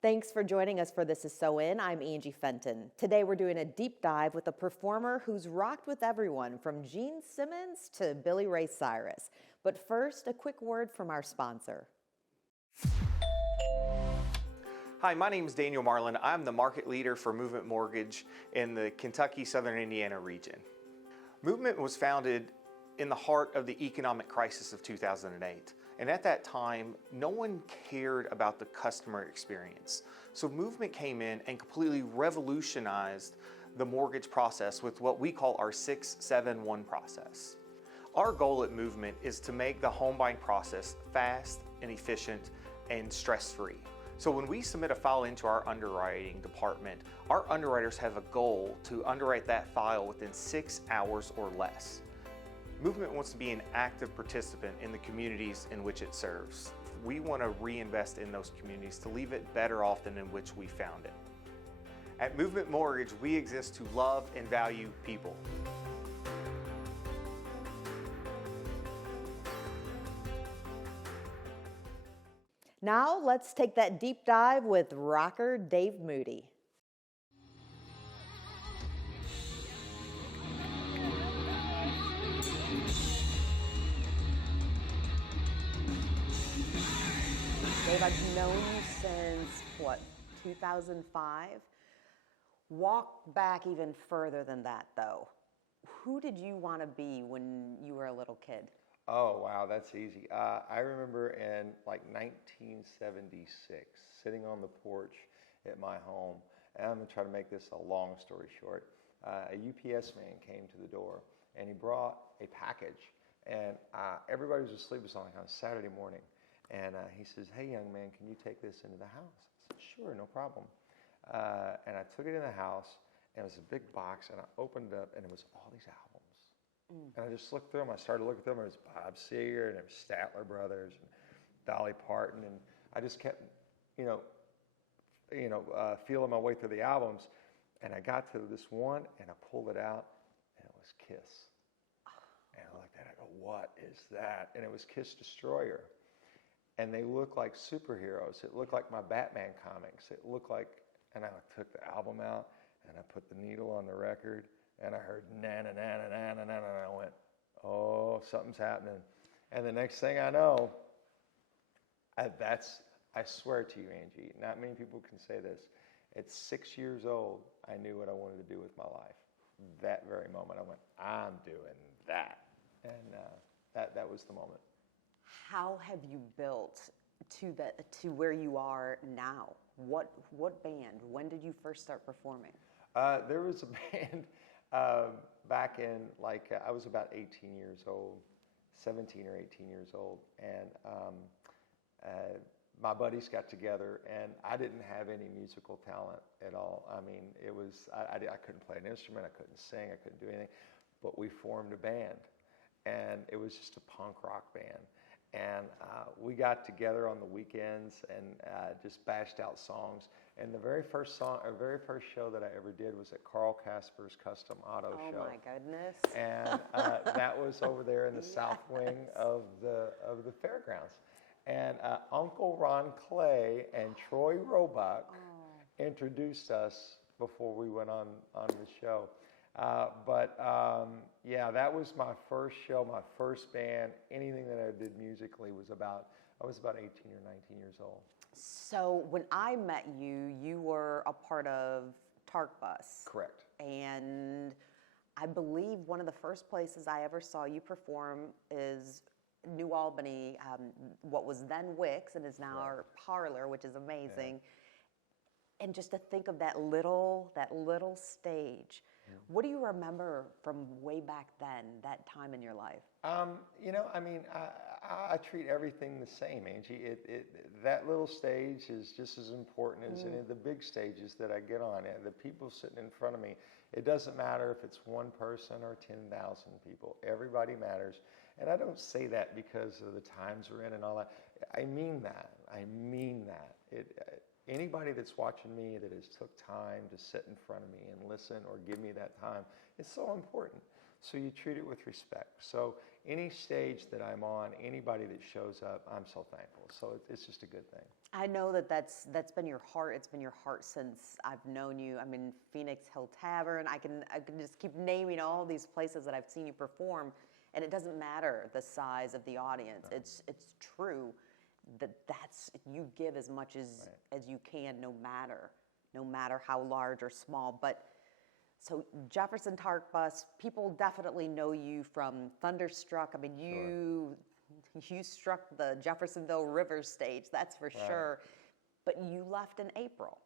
Thanks for joining us for This Is SoIN. I'm Angie Fenton. Today we're doing a deep dive with a performer who's rocked with everyone from Gene Simmons to Billy Ray Cyrus. But first, a quick word from our sponsor. Hi, my name is Daniel Marlin. I'm the market leader for Movement Mortgage in the Kentucky, Southern Indiana region. Movement was founded in the heart of the economic crisis of 2008. And at that time, no one cared about the customer experience. So Movement came in and completely revolutionized the mortgage process with what we call our 6-7-1 process. Our goal at Movement is to make the home buying process fast and efficient and stress-free. So when we submit a file into our underwriting department, our underwriters have a goal to underwrite that file within 6 hours or less. Movement wants to be an active participant in the communities in which it serves. We want to reinvest in those communities to leave it better off than in which we found it. At Movement Mortgage, we exist to love and value people. Now let's take that deep dive with rocker Dave Moody. Dave, I've known you since, 2005? Walk back even further than that, though. Who did you want to be when you were a little kid? Oh, wow, that's easy. I remember in like 1976, sitting on the porch at my home, and I'm going to try to make this a long story short. A UPS man came to the door, and he brought a package, and everybody was asleep. It was on a Saturday morning. And he says, "Hey, young man, can you take this into the house?" I said, "Sure, no problem." And I took it in the house, and it was a big box, and I opened it up, and it was all these albums. And I just looked through them. I started looking through them. It was Bob Seger, and it was Statler Brothers, and Dolly Parton, and I just kept, feeling my way through the albums. And I got to this one, and I pulled it out, and it was Kiss. And I looked at it, I go, "What is that?" And it was Kiss Destroyer. And they look like superheroes. It looked like my Batman comics. It looked like, and I took the album out, and I put the needle on the record, and I heard na-na-na-na-na-na-na, and I went, "Oh, something's happening." And the next thing I know, I swear to you, Angie, not many people can say this. At 6 years old, I knew what I wanted to do with my life. That very moment, I went, "I'm doing that." And that was the moment. How have you built to where you are now? What band? When did you first start performing? There was a band back in, I was about 18 years old, 17 or 18 years old, and my buddies got together, and I didn't have any musical talent at all. I mean, it was, I couldn't play an instrument, I couldn't sing, I couldn't do anything, but we formed a band, and it was just a punk rock band. And we got together on the weekends and just bashed out songs. And the very first show that I ever did was at Carl Casper's Custom Auto Show. Oh my goodness! And that was over there in the south wing of the fairgrounds. And Uncle Ron Clay and Troy Roebuck introduced us before we went on the show. Yeah, that was my first show, my first band. Anything that I did musically I was about 18 or 19 years old. So when I met you, you were a part of Tark Bus. Correct. And I believe one of the first places I ever saw you perform is New Albany, what was then Wix and is now our Parlor, which is amazing. Yeah. And just to think of that little stage. What do you remember from way back then, that time in your life? I treat everything the same, Angie. That little stage is just as important as any of the big stages that I get on. And the people sitting in front of me, it doesn't matter if it's one person or 10,000 people. Everybody matters. And I don't say that because of the times we're in and all that. I mean that. Anybody that's watching me that has took time to sit in front of me and listen or give me that time, it's so important. So you treat it with respect. So any stage that I'm on, anybody that shows up, I'm so thankful. So it's just a good thing. I know that's been your heart. It's been your heart since I've known you. I mean, Phoenix Hill Tavern. I can just keep naming all these places that I've seen you perform, and it doesn't matter the size of the audience. It's true that's you give as much as you can, no matter how large or small. But so Jefferson Tark Bus, people definitely know you from Thunderstruck. I mean, you struck the Jeffersonville River stage, that's for sure. But you left in April.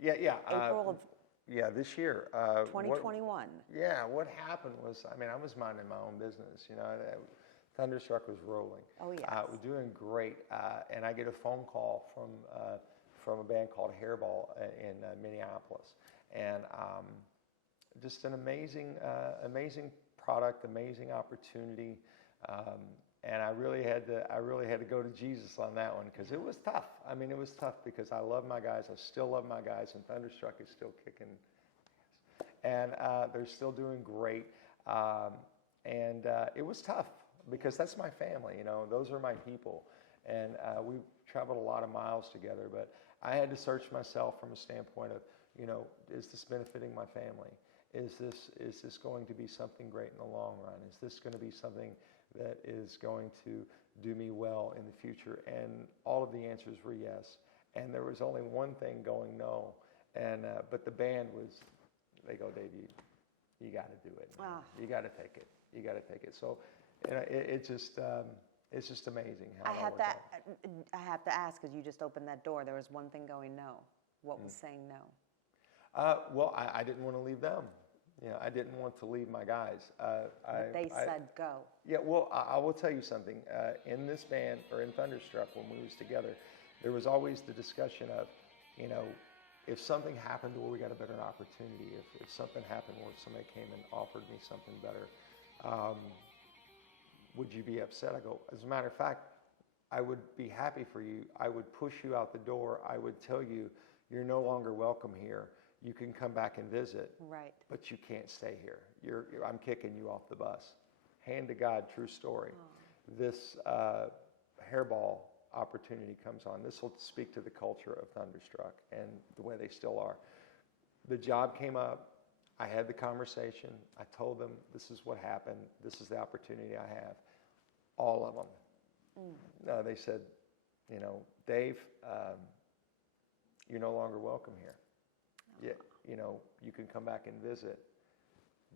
Yeah. April of this year. 2021. What happened was, I mean, I was minding my own business. Thunderstruck was rolling. Oh, yes. We're doing great. And I get a phone call from a band called Hairball in Minneapolis. And just an amazing product, amazing opportunity. And I really had to go to Jesus on that one because it was tough. I mean, it was tough because I love my guys. I still love my guys, and Thunderstruck is still kicking. And they're still doing great. And it was tough because that's my family. Those are my people. And we traveled a lot of miles together. But I had to search myself from a standpoint of, is this benefiting my family? Is this going to be something great in the long run? Is this going to be something that is going to do me well in the future? And all of the answers were yes. And there was only one thing going no. And but the band they go, Dave, you got to do it. You got to take it. You got to take it. So it's just amazing how I have to ask because you just opened that door. There was one thing going no. What was saying no? Well, I didn't want to leave them. I didn't want to leave my guys. But they said go. Yeah, well, I will tell you something. In this band, or in Thunderstruck, when we was together, there was always the discussion of, if something happened where we got a better opportunity, if something happened where somebody came and offered me something better, would you be upset? I go, as a matter of fact, I would be happy for you. I would push you out the door. I would tell you, you're no longer welcome here. You can come back and visit, right? But you can't stay here. I'm kicking you off the bus. Hand to God, true story. This Hairball opportunity comes on. This will speak to the culture of Thunderstruck and the way they still are. The job came up. I had the conversation. I told them, this is what happened. This is the opportunity I have. All of them. They said, Dave, you're no longer welcome here. Yeah, you can come back and visit,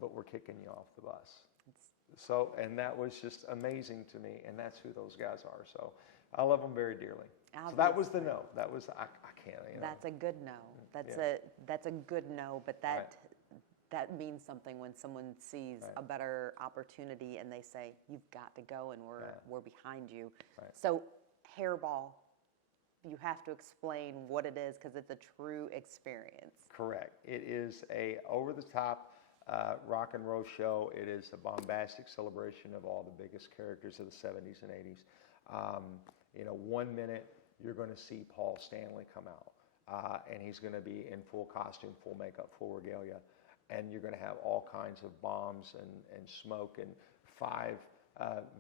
but we're kicking you off the bus. So, and that was just amazing to me, and that's who those guys are. So I love them very dearly. So that was the no. That was, I can't, That's a good no. That's a good no, but that means something when someone sees a better opportunity and they say, you've got to go and we're behind you. Right. So Hairball, you have to explain what it is because it's a true experience. Correct. It is a over-the-top rock and roll show. It is a bombastic celebration of all the biggest characters of the 70s and 80s. 1 minute, you're going to see Paul Stanley come out, and he's going to be in full costume, full makeup, full regalia, and you're going to have all kinds of bombs and smoke and 5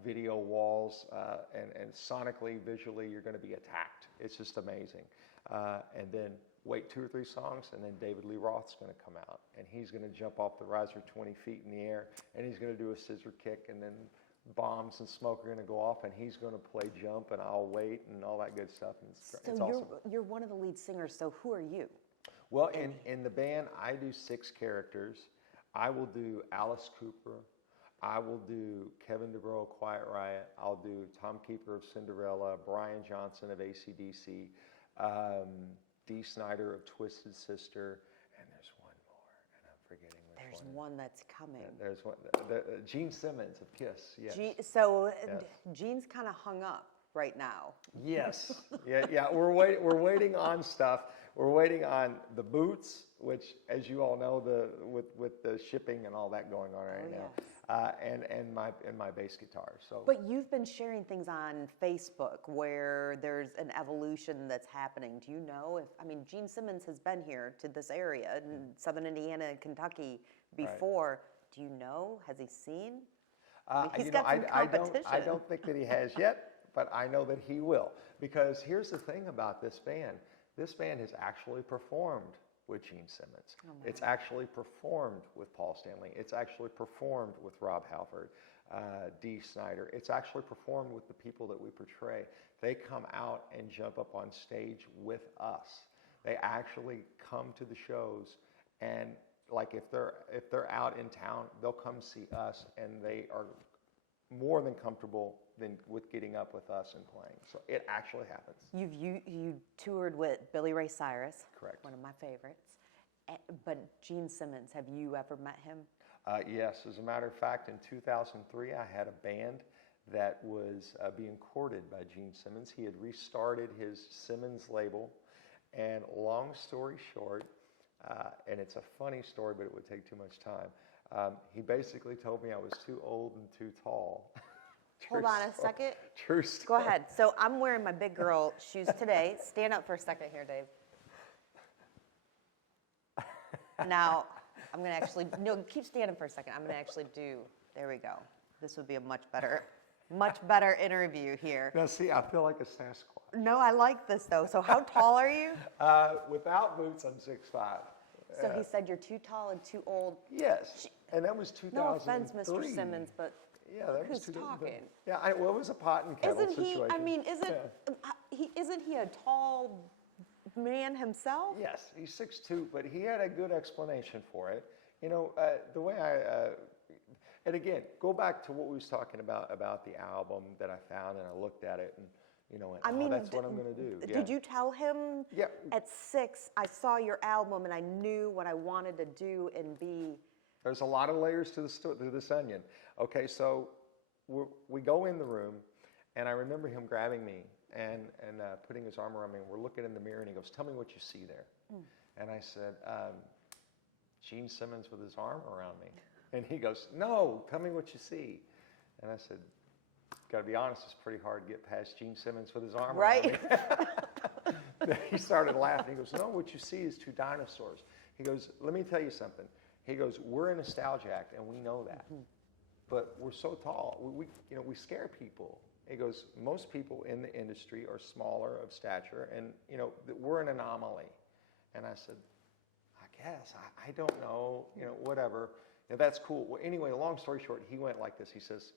video walls, and sonically, visually, you're going to be attacked. It's just amazing. And then wait 2 or 3 songs, and then David Lee Roth's going to come out, and he's going to jump off the riser 20 feet in the air, and he's going to do a scissor kick, and then bombs and smoke are going to go off, and he's going to play jump, and I'll wait, and all that good stuff. And it's awesome. You're one of the lead singers, so who are you? Well, in the band, I do 6 characters. I will do Alice Cooper. I will do Kevin DeVoe, Quiet Riot. I'll do Tom Keeper of Cinderella, Brian Johnson of AC/DC, Dee Snider of Twisted Sister, and there's one more, and I'm forgetting which one. There's one that's coming. There's one. Gene Simmons of Kiss. Yes. Gene's kind of hung up right now. Yes. Yeah. We're waiting on stuff. We're waiting on the boots, which, as you all know, with the shipping and all that going on right now. Yes. And my bass guitar. So. But you've been sharing things on Facebook where there's an evolution that's happening. Do you know Gene Simmons has been here to this area in Southern Indiana and Kentucky before. do you know? Has he seen? You He's know, got some I competition. don't think that he has yet, but I know that he will. Because here's the thing about this band. This band has actually performed with Gene Simmons. It's actually performed with Paul Stanley. It's actually performed with Rob Halford, Dee Snider. It's actually performed with the people that we portray. They come out and jump up on stage with us. They actually come to the shows, and like if they're out in town, they'll come see us, and they are more than comfortable with getting up with us and playing. So it actually happens. You toured with Billy Ray Cyrus, Correct. one of my favorites. But Gene Simmons, have you ever met him? Yes, as a matter of fact, in 2003, I had a band that was being courted by Gene Simmons. He had restarted his Simmons label, and long story short, and it's a funny story, but it would take too much time. He basically told me I was too old and too tall. Hold on a second. True story. Go ahead. So I'm wearing my big girl shoes today. Stand up for a second here, Dave. Now, I'm going to actually, no, keep standing for a second. I'm going to actually there we go. This would be a much better interview here. Now, see, I feel like a Sasquatch. No, I like this though. So how tall are you? Without boots, I'm 6'5". So he said you're too tall and too old. Yes, and that was 2003. No offense, Mr. Simmons, but yeah, that was who's talking? Yeah, well, it was a pot and kettle Isn't he? situation. I mean, isn't he a tall man himself? Yes, he's 6'2", but he had a good explanation for it. You know, the way and again, go back to what we was talking about the album that I found, and I looked at it, and you know, that's what I'm going to do. Did you tell him at 6, I saw your album and I knew what I wanted to do and be? There's a lot of layers to this onion. Okay, so we go in the room, and I remember him grabbing me and putting his arm around me, and we're looking in the mirror, and he goes, "Tell me what you see there." And I said, Gene Simmons with his arm around me. And he goes, "No, tell me what you see." And I said, "Got to be honest, it's pretty hard to get past Gene Simmons with his arm around me." He started laughing. He goes, "No, what you see is 2 dinosaurs." He goes, "Let me tell you something." He goes, "We're a nostalgia act, and we know that. But we're so tall, we scare people." He goes, "Most people in the industry are smaller of stature, and we're an anomaly." And I said, "I guess, I don't know, whatever. That's cool." Well, anyway, long story short, he went like this. He says,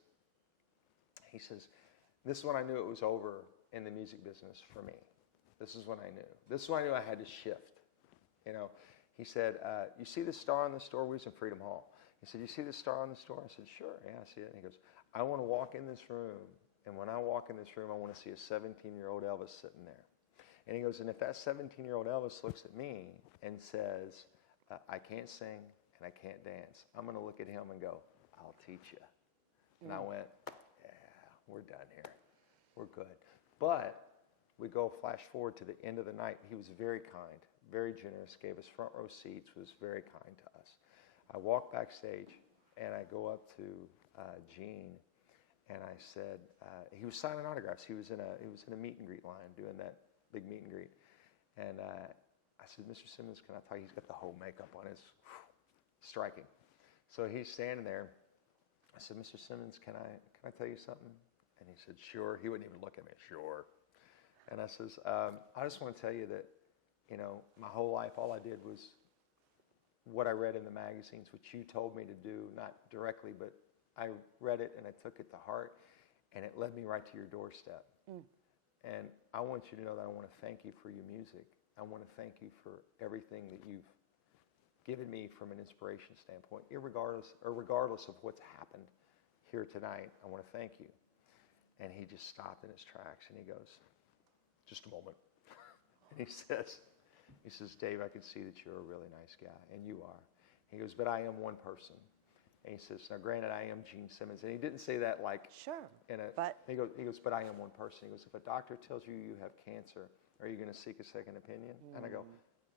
"This is when I knew it was over in the music business for me. This is when I knew. This is when I knew I had to shift." He said, "You see the star on the store?" We was in Freedom Hall. He said, "You see the star on the store?" I said, "Sure, yeah, I see it." And he goes, "I want to walk in this room, and when I walk in this room, I want to see a 17-year-old Elvis sitting there." And he goes, "And if that 17-year-old Elvis looks at me and says, I can't sing and I can't dance, I'm going to look at him and go, I'll teach you." And I went, "Yeah, we're done here. We're good." But we go flash forward to the end of the night. He was very kind, very generous, gave us front row seats, was very kind to us. I walk backstage, and I go up to Gene, and I said, he was signing autographs. He was in a meet and greet line, doing that big meet and greet. And I said, "Mr. Simmons, can I tell you?" He's got the whole makeup on. It's striking. So he's standing there. I said, "Mr. Simmons, can I tell you something?" And he said, "Sure." He wouldn't even look at me. "Sure." And I says, "I just want to tell you that, my whole life, all I did was what I read in the magazines, which you told me to do, not directly, but I read it and I took it to heart, and it led me right to your doorstep. And I want you to know that I want to thank you for your music. I want to thank you for everything that you've given me from an inspiration standpoint, regardless of what's happened here tonight. I want to thank you." And he just stopped in his tracks, and he goes, "Just a moment." And he says, "Dave, I can see that you're a really nice guy, and you are." He goes, "But I am one person." And he says, "Now, granted, I am Gene Simmons." And he didn't say that like Sure. But he goes, "But I am one person." He goes, "If a doctor tells you you have cancer, are you going to seek a second opinion?" And I go,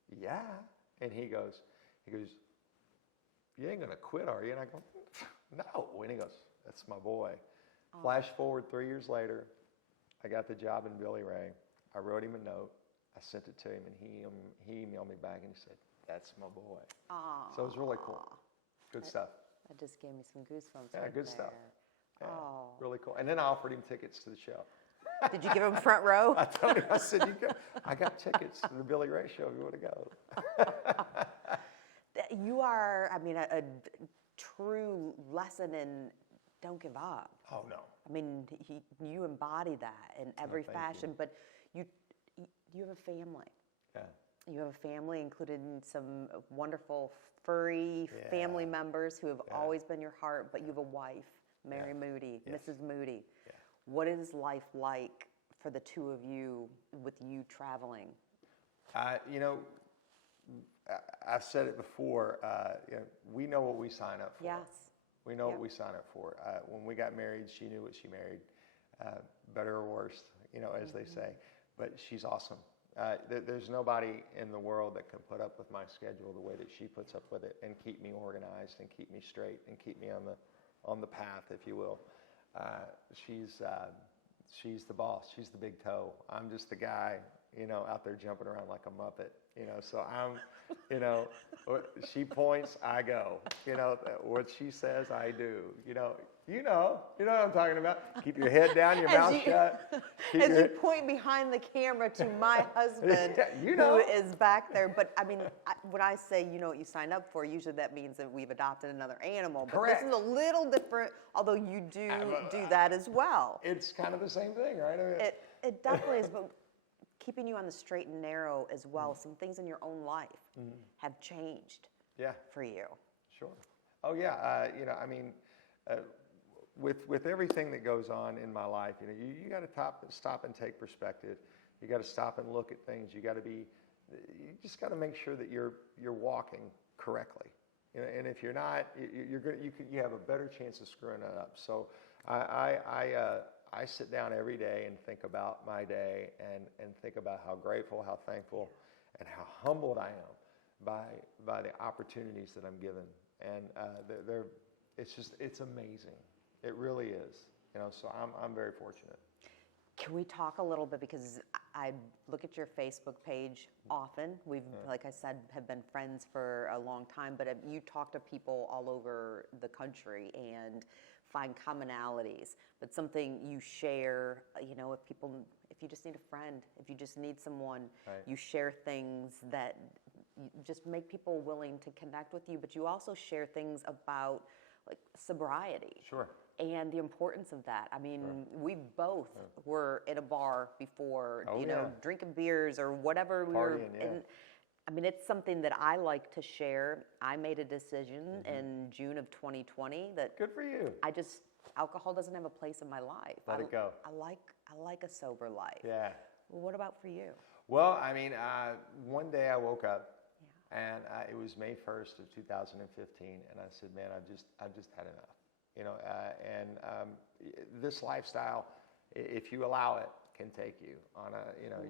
"Yeah." And he goes, "You ain't going to quit, are you?" And I go, "No." And he goes, "That's my boy." Flash forward 3 years later, I got the job in Billy Ray. I wrote him a note. I sent it to him, and he emailed me back, and he said, "That's my boy." Aww. So it was really cool. Good stuff. That just gave me some goosebumps. Yeah, right good stuff. there. Yeah, Oh. really cool. And then I offered him tickets to the show. Did you give him front row? I told him, I said, I got tickets to the Billy Ray show if you want to go. You are, I mean, a true lesson in don't give up. Oh, no. I mean, you embody that in every thank fashion, you. but you have a family. Yeah. You have a family, including some wonderful furry family members who have always been your heart, but you have a wife, Mary Moody, Mrs. Moody. Yeah. What is life like for the two of you with you traveling? You know, I've said it before, you know, we know what we sign up for. Yes. We know what we sign up for. When we got married, she knew what she married, better or worse, you know, as they say. But she's awesome. There's nobody in the world that can put up with my schedule the way that she puts up with it and keep me organized and keep me straight and keep me on the path, if you will. She's the boss. She's the big toe. I'm just the guy, you know, out there jumping around like a Muppet, you know. So I'm, you know, she points, I go. You know, what she says, I do. You know what I'm talking about. Keep your head down, your mouth shut. As you point behind the camera to my husband, who is back there. But I mean, when I say you know what you signed up for, usually that means that we've adopted another animal. But Correct. this is a little different, although you do that as well. It's kind of the same thing, right? I mean, It definitely is, but keeping you on the straight and narrow as well. Some things in your own life have changed for you. Sure. Oh, yeah. You know, I mean, with everything that goes on in my life, you know, you got to stop and take perspective. You got to stop and look at things. You just got to make sure that you're walking correctly. You know, and if you're not, you have a better chance of screwing it up. So I sit down every day and think about my day and think about how grateful, how thankful, and how humbled I am by the opportunities that I'm given. And it's amazing. It really is. You know, so I'm very fortunate. Can we talk a little bit, because I look at your Facebook page often. We've, like I said, have been friends for a long time, but you talk to people all over the country and find commonalities. But something you share, you know, if you just need a friend, if you just need someone, you share things that just make people willing to connect with you. But you also share things about like sobriety. Sure. And the importance of that. I mean, we both were in a bar before, drinking beers or whatever we were. And, I mean, it's something that I like to share. I made a decision in June of 2020 that good for you. Alcohol doesn't have a place in my life. Let it go. I like a sober life. Yeah. Well, what about for you? Well, I mean, one day I woke up and it was May 1st of 2015, and I said, man, I've just had enough. You know, this lifestyle, if you allow it, can take you on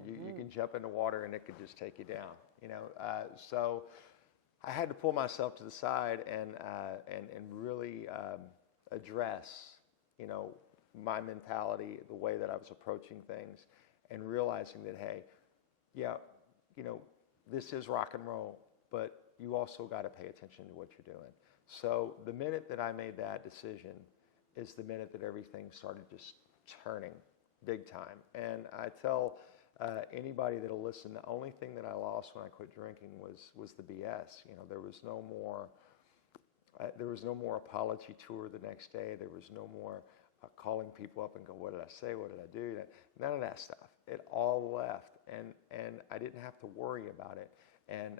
you can jump in the water and it could just take you down. You know, so I had to pull myself to the side and really address, you know, my mentality, the way that I was approaching things, and realizing that, hey, you know, this is rock and roll, but you also got to pay attention to what you're doing. So the minute that I made that decision is the minute that everything started just turning big time. And I tell anybody that'll listen, the only thing that I lost when I quit drinking was the BS. You know, there was no more apology tour the next day. There was no more calling people up and go, what did I say? What did I do? None of that stuff. It all left, and I didn't have to worry about it. And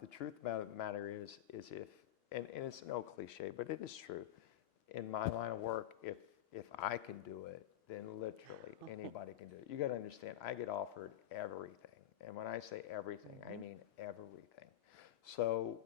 the truth of the matter is if and it's no cliche, but it is true. In my line of work, if I can do it, then literally anybody can do it. You got to understand, I get offered everything. And when I say everything, I mean everything. So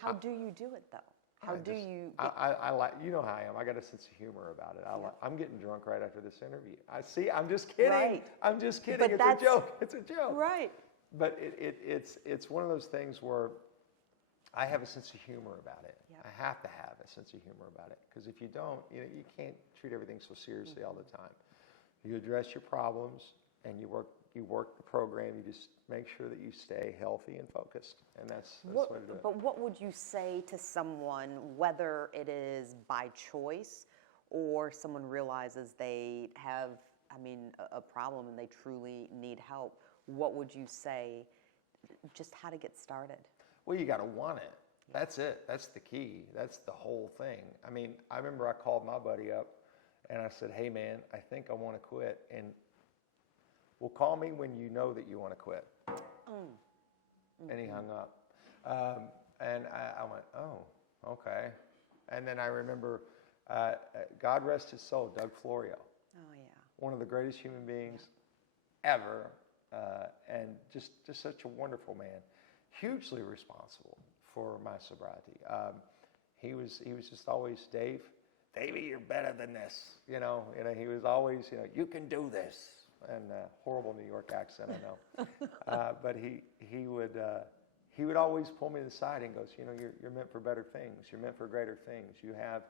how do you do it, though? How do you? I like, you know how I am. I got a sense of humor about it. I'm getting drunk right after this interview. I'm just kidding. Right. I'm just kidding. But it's a joke. It's a joke. Right. But it's one of those things where I have a sense of humor about it. Yep. I have to have a sense of humor about it, because if you don't, you know, you can't treat everything so seriously all the time. You address your problems and you you work the program. You just make sure that you stay healthy and focused, and that's the way to do it. But what would you say to someone, whether it is by choice or someone realizes they have, a problem and they truly need help? What would you say, just how to get started? Well, you got to want it. That's it. That's the key. That's the whole thing. I mean, I remember I called my buddy up and I said, hey, man, I think I want to quit. And well, call me when you know that you want to quit. Mm-hmm. And he hung up. And I went, oh, okay. And then I remember, God rest his soul, Doug Florio. Oh, yeah. One of the greatest human beings ever, and just such a wonderful man. Hugely responsible for my sobriety. He was just always, Davey, you're better than this. You know, he was always, you can do this. And horrible New York accent, I know. But he would always pull me to the side and goes, you're meant for better things. You're meant for greater things. You have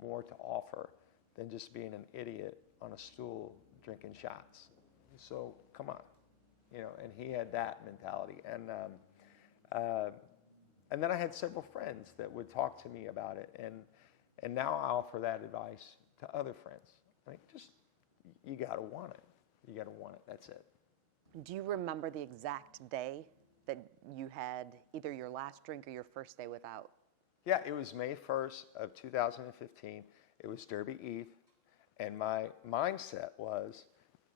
more to offer than just being an idiot on a stool drinking shots. So come on, and he had that mentality. And then I had several friends that would talk to me about it, and now I offer that advice to other friends. Like, you got to want it. You got to want it. That's it. Do you remember the exact day that you had either your last drink or your first day without? Yeah, it was May 1st of 2015. It was Derby Eve, and my mindset was,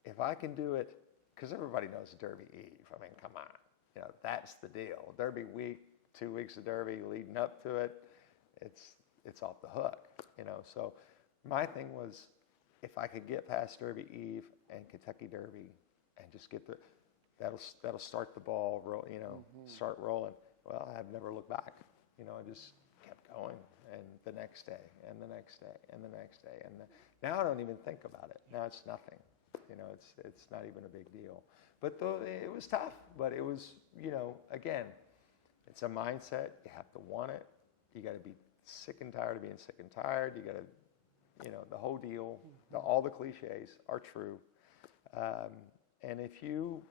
if I can do it, because everybody knows Derby Eve. I mean, come on. That's the deal. Derby week, 2 weeks of Derby leading up to it, it's off the hook, So my thing was, if I could get past Derby Eve and Kentucky Derby and just get through, that'll start the ball start rolling. Well, I've never looked back. I just kept going, and the next day, and the next day, and the next day, now I don't even think about it. Now it's nothing. It's not even a big deal. But it was tough. But it was, again, it's a mindset. You have to want it. You got to be sick and tired of being sick and tired. You got to, the whole deal. All the cliches are true. And if you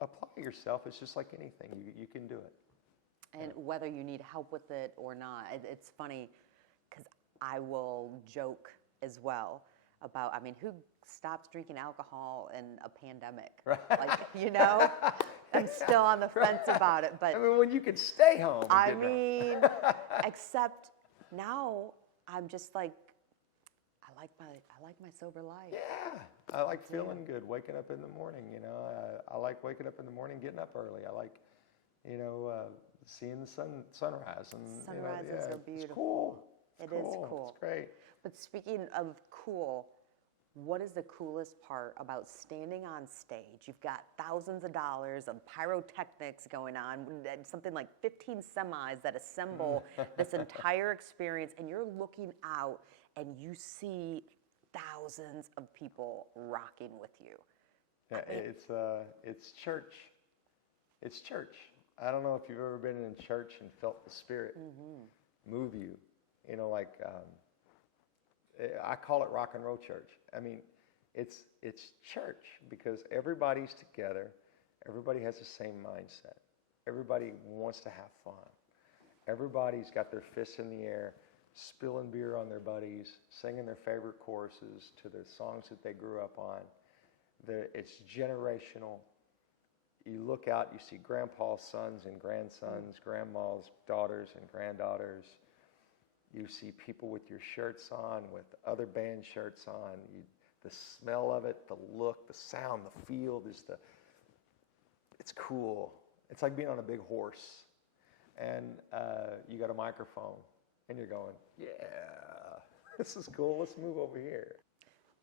apply yourself, it's just like anything. You can do it. And whether you need help with it or not, it's funny because I will joke as well about, who stops drinking alcohol in a pandemic? Right. Like, I'm still on the fence about it. But when you can stay home. Except now I'm just like, I like my sober life. Yeah, I like feeling good, waking up in the morning. I like waking up in the morning, getting up early. I like, seeing the sunrise. And Sunrises are beautiful. It's cool. It is cool. It's great. But speaking of cool, what is the coolest part about standing on stage? You've got thousands of dollars of pyrotechnics going on, something like 15 semis that assemble this entire experience, and you're looking out and you see thousands of people rocking with you. Yeah, it's church. It's church. I don't know if you've ever been in church and felt the Spirit move you. I call it rock and roll church. It's church because everybody's together. Everybody has the same mindset. Everybody wants to have fun. Everybody's got their fists in the air, spilling beer on their buddies, singing their favorite choruses to the songs that they grew up on. It's generational. You look out, you see grandpa's sons and grandsons, grandma's daughters and granddaughters. You see people with your shirts on, with other band shirts on. The smell of it, the look, the sound, the feel, it's cool. It's like being on a big horse. And you got a microphone, and you're going, yeah, this is cool. Let's move over here.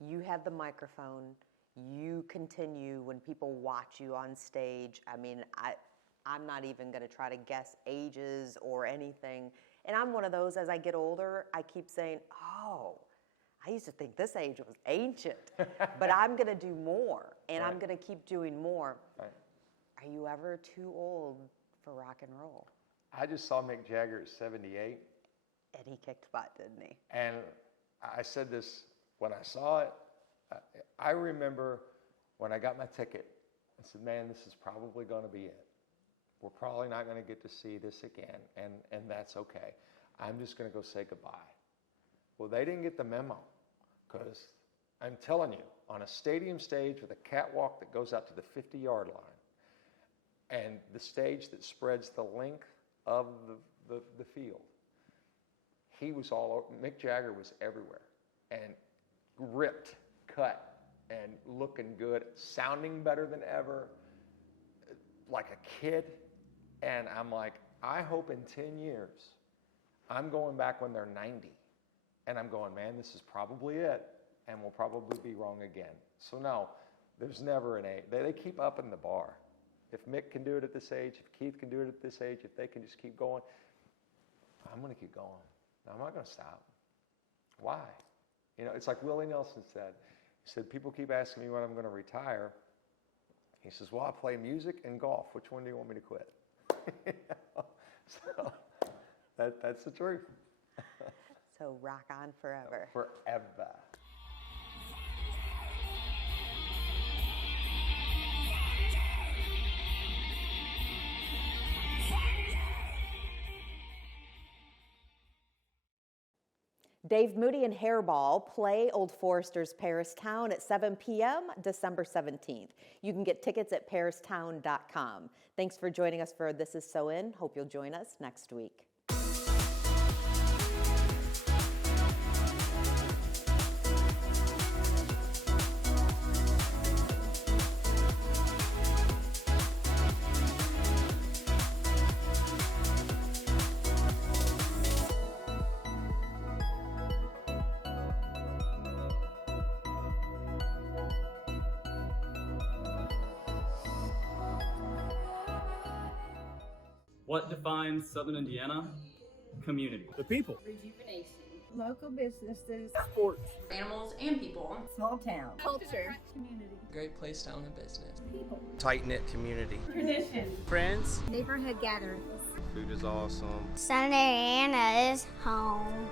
You have the microphone. You continue when people watch you on stage. I'm not even going to try to guess ages or anything. And I'm one of those, as I get older, I keep saying, oh, I used to think this age was ancient. But I'm going to do more, and I'm going to keep doing more. Right. Are you ever too old for rock and roll? I just saw Mick Jagger at 78. And he kicked butt, didn't he? And I said this when I saw it. I remember when I got my ticket I said, man, this is probably going to be it. We're probably not going to get to see this again, and that's okay. I'm just going to go say goodbye. Well, they didn't get the memo, because I'm telling you, on a stadium stage with a catwalk that goes out to the 50-yard line, and the stage that spreads the length of the field, he was all over. Mick Jagger was everywhere, and ripped, cut, and looking good, sounding better than ever, like a kid. And I'm like, I hope in 10 years, I'm going back when they're 90. And I'm going, man, this is probably it. And we'll probably be wrong again. So no, there's never an age. They keep upping the bar. If Mick can do it at this age, if Keith can do it at this age, if they can just keep going, I'm going to keep going. I'm not going to stop. Why? You know, it's like Willie Nelson said. He said, people keep asking me when I'm going to retire. He says, well, I play music and golf. Which one do you want me to quit? You know? So that's the truth. So rock on forever. Forever. Dave Moody and Hairball play Old Forester's Paris Town at 7 p.m. December 17th. You can get tickets at paristown.com. Thanks for joining us for This Is SoIN. Hope you'll join us next week. What defines Southern Indiana? Community. The people. Rejuvenation. Local businesses. Sports. Animals and people. Small town. Culture. Community. Great place to own a business. People. Tight-knit community. Tradition. Friends. Neighborhood gatherings. Food is awesome. Southern Indiana is home.